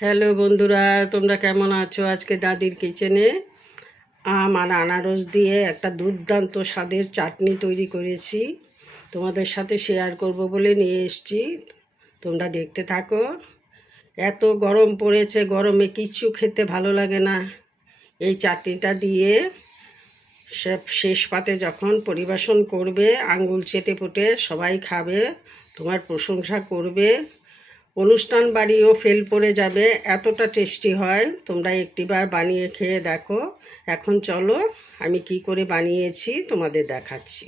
Hello বন্ধুরা, তোমরা কেমন আছো? আজকে দাদির কিচেনে আম আর আনারস দিয়ে একটা দুর্দান্ত স্বাদের চাটনি তৈরি করেছি। তোমাদের সাথে শেয়ার করব বলে নিয়ে এসেছি। তোমরা দেখতে থাকো। এত গরম পড়েছে, গরমে কিচ্ছু খেতে ভালো লাগে না। এই চাটনিটা দিয়ে শেষ পাতে যখন পরিবেশন করবে, আঙ্গুল চেটে পুটে সবাই খাবে, তোমার প্রশংসা করবে। অনুষ্ঠান বাড়িও ফেল পড়ে যাবে, এতটা টেস্টি হয়। তোমরা একটিবার বানিয়ে খেয়ে দেখো। এখন চলো আমি কি করে বানিয়েছি তোমাদের দেখাচ্ছি।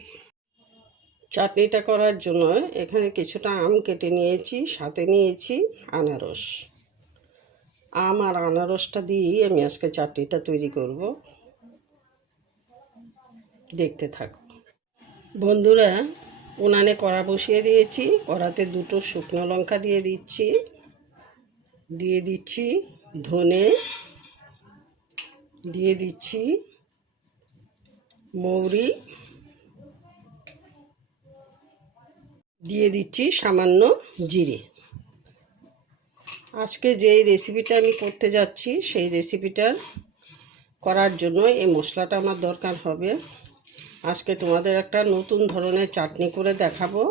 চাটনিটা করার জন্য এখানে কিছুটা আম কেটে নিয়েছি, সাথে নিয়েছি আনারস। আম আর আনারসটা দিয়েই আমি আজকে চাটনিটা তৈরি করব। দেখতে থাকো বন্ধুরা। উনানে কড়া বসিয়ে দিয়েছি, কড়াতে দুটো শুকনো লঙ্কা দিয়ে দিচ্ছি ধনে, দিয়ে দিচ্ছি মৌরি, দিয়ে দিচ্ছি সামান্য জিরে। আজকে যেই রেসিপিটা আমি করতে যাচ্ছি সেই রেসিপিটার করার জন্য এই মশলাটা আমার দরকার হবে। আজকে তোমাদের একটা নতুন ধরনের চাটনি করে দেখাবো।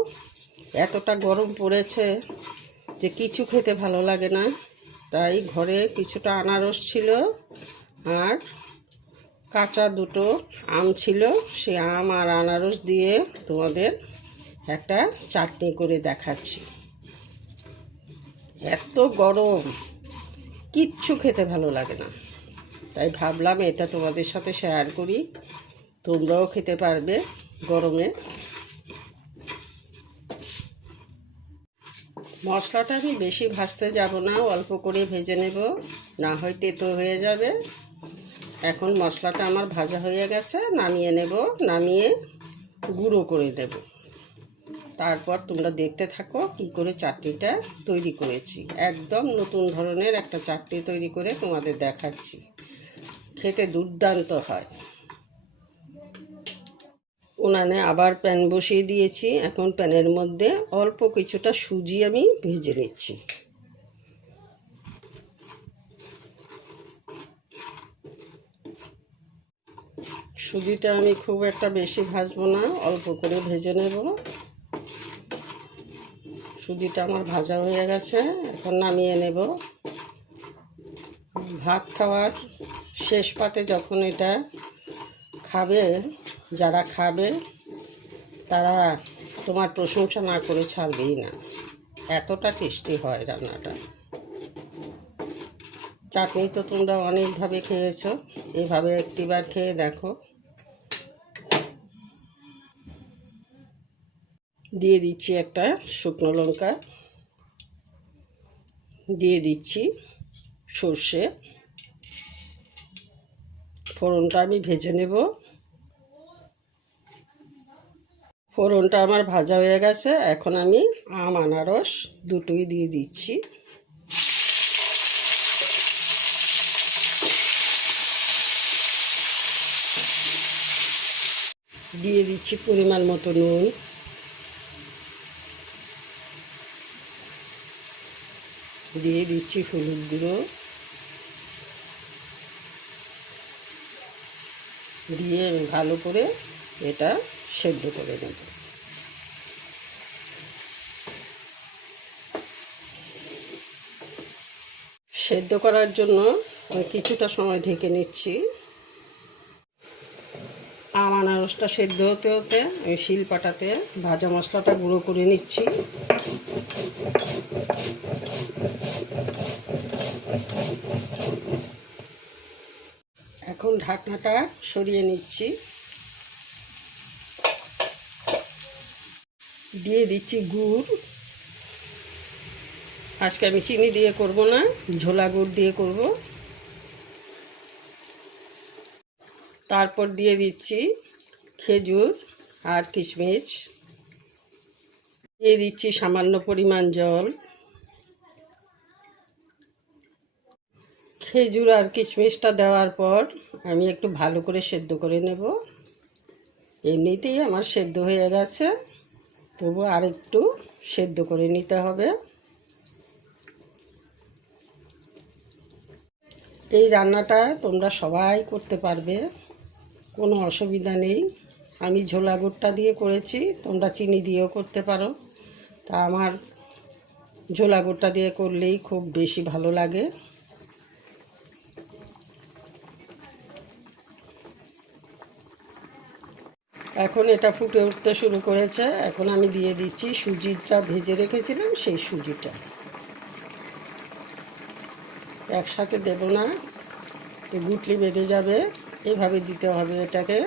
এতটা গরম পড়েছে যে কিছু খেতে ভালো লাগে না, তাই ঘরে কিছুটা আনারস ছিল আর কাঁচা দুটো আম ছিল। সেই আম আর আনারস দিয়ে তোমাদের একটা চাটনি করে দেখাচ্ছি। এত গরম কিচ্ছু খেতে ভালো লাগে না, তাই ভাবলাম এটা তোমাদের সাথে শেয়ার করি, তোমরাও খেতে পারবে গরমে। মশলাটা আমি বেশি ভাজতে যাব না, অল্প করে ভেজে নেব, না হয় তেতো হয়ে যাবে। এখন মশলাটা আমার ভাজা হয়ে গেছে, নামিয়ে নেব। নামিয়ে গুঁড়ো করে নেব। তারপর তোমরা দেখতে থাকো কি করে চাটনিটা তৈরি করেছি। একদম নতুন ধরনের একটা চাটনি তৈরি করে তোমাদের দেখাচ্ছি, খেতে দুর্দান্ত হয়। উনানে আবার প্যান বসিয়ে দিয়েছি। এখন প্যানের মধ্যে অল্প কিছুটা সুজি আমি ভেজে নিচ্ছি। সুজিটা আমি খুব একটা বেশি ভাজবো না, অল্প করে ভেজে নেব। সুজিটা আমার ভাজা হয়ে গেছে, এখন নামিয়ে নেব। ভাত খাওয়ার শেষ পাতে যখন এটা খাবে, যারা খাবে তারা তোমার প্রশংসা না করে ছাড়বেই না, এতটা টেস্টি হয় রান্নাটা। চাটনি তো তোমরা অনেকভাবে খেয়েছো, এভাবে একটিবার খেয়ে দেখো। দিয়ে দিচ্ছি একটা শুকনো লঙ্কা, দিয়ে দিচ্ছি সর্ষে। ফোড়নটা আমি ভেজে নেব। ফোড়নটা আমার ভাজা হয়ে গেছে, এখন আমি আম আনারস দুটোই দিয়ে দিচ্ছি। দিয়ে দিচ্ছি পরিমাণ মতো নুন, দিয়ে দিচ্ছি হলুদ গুঁড়ো, দিয়ে ভালো করে এটা সেদ্ধ করে নেব। সেদ্ধ করার জন্য কিছুটা সময় ঢেকে নিচ্ছি। আম আনারসটা সেদ্ধ হতে হতে আমি শিলপাটাতে ভাজা মশলাটা গুঁড়ো করে নিচ্ছি। এখন ঢাকনাটা সরিয়ে নিচ্ছি, দিয়ে দিচ্ছি গুড়। আজকে আমি চিনি দিয়ে করব না, ঝোলা গুড় দিয়ে করব। তারপর দিয়ে দিচ্ছি খেজুর আর কিশমিশ, দিয়ে দিচ্ছি সামান্য পরিমাণ জল। খেজুর আর কিশমিশটা দেওয়ার পর আমি একটু ভালো করে সেদ্ধ করে নেব। এমনিতেই আমার সেদ্ধ হয়ে গেছে, তবু আর একটু সেদ্ধ করে নিতে হবে। এই রান্নাটা তোমরা সবাই করতে পারবে, কোনো অসুবিধা নেই। আমি ঝোলা গুড়টা দিয়ে করেছি, তোমরা চিনি দিয়েও করতে পারো। তা আমার ঝোলা গুড়টা দিয়ে করলেই খুব বেশি ভালো লাগে। এখন এটা ফুটে উঠতে শুরু করেছে। এখন আমি দিয়ে দিচ্ছি সুজিটা ভেজে রেখেছিলাম, সেই সুজিটা একসাথে দেব না, গুটলি বেঁধে যাবে, এইভাবে দিতে হবে এটাকে।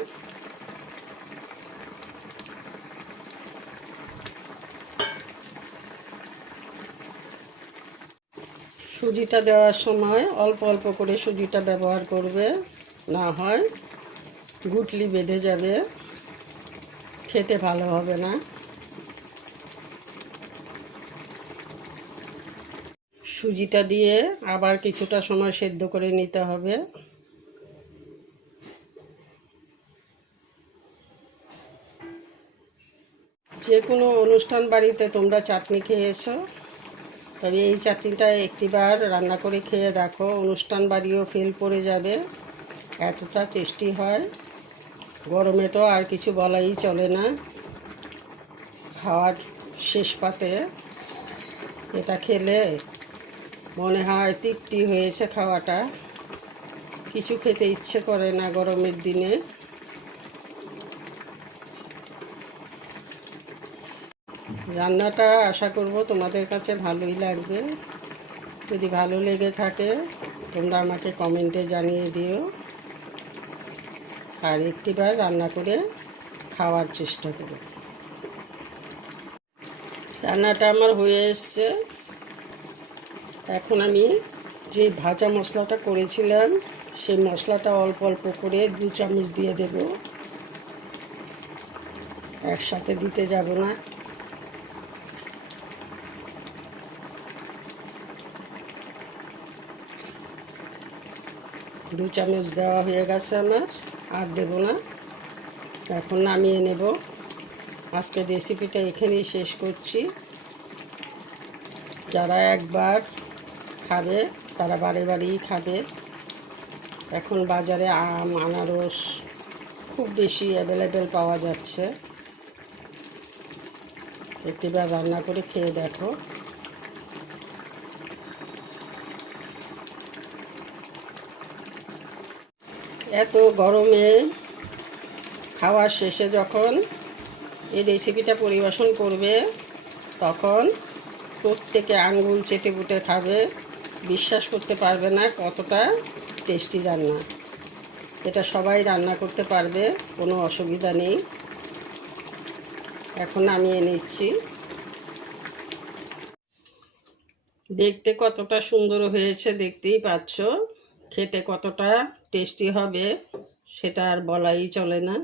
সুজিটা দেওয়ার সময় অল্প অল্প করে সুজিটা ব্যবহার করবে, না হয় গুটলি বেঁধে যাবে, খেতে ভালো হবে না। সুজিটা দিয়ে আবার কিছুটা সময় সেদ্ধ করে নিতে হবে। যে কোনো অনুষ্ঠান বাড়িতে তোমরা চাটনি খেয়েছো, তবে এই চাটনিটা একটিবার রান্না করে খেয়ে দেখো, অনুষ্ঠান বাড়িও ফেল পড়ে যাবে, এতটা টেস্টি হয়। গরমে তো আর কিছু বলাই চলে না। খাওয়ার শেষ পাতে এটা খেলে মনে হয় তৃপ্তি হয়েছে খাওয়াটা, কিছু খেতে ইচ্ছে করে না গরমের দিনে। রান্নাটা আশা করব তোমাদের কাছে ভালোই লাগবে। যদি ভালো লেগে থাকে তোমরা আমাকে কমেন্টে জানিয়ে দিও, আর একটিবার রান্না করে খাওয়ার চেষ্টা করো। রান্নাটা আমার হয়ে এসছে। এখন আমি যে ভাজা মশলাটা করেছিলাম সেই মশলাটা অল্প অল্প করে 2 চামচ দিয়ে দেব, একসাথে দিতে যাব না। দু চামচ দেওয়া হয়ে গেছে আমার, আর দেব না। এখন নামিয়ে নেব। আজকের রেসিপিটা এখানেই শেষ করছি। যারা একবার খাবে তারা বারে বারেই খাবে। এখন বাজারে আম, আনারস খুব বেশি অ্যাভেলেবেল পাওয়া যাচ্ছে। একটিবার রান্না করে খেয়ে দেখো। এত গরমে খাওয়ার শেষে যখন এই রেসিপিটা পরিবেশন করবে, তখন প্রত্যেকে আঙ্গুল চেটে পুটে খাবে, বিশ্বাস করতে পারবে না কতটা টেস্টি রান্না। এটা সবাই রান্না করতে পারবে, কোনো অসুবিধা নেই। এখন নামিয়ে নিচ্ছি। দেখতে কতটা সুন্দর হয়েছে দেখতেই পাচ্ছ, খেতে কতটা টেস্টি হবে সেটা আর বলাই চলে না।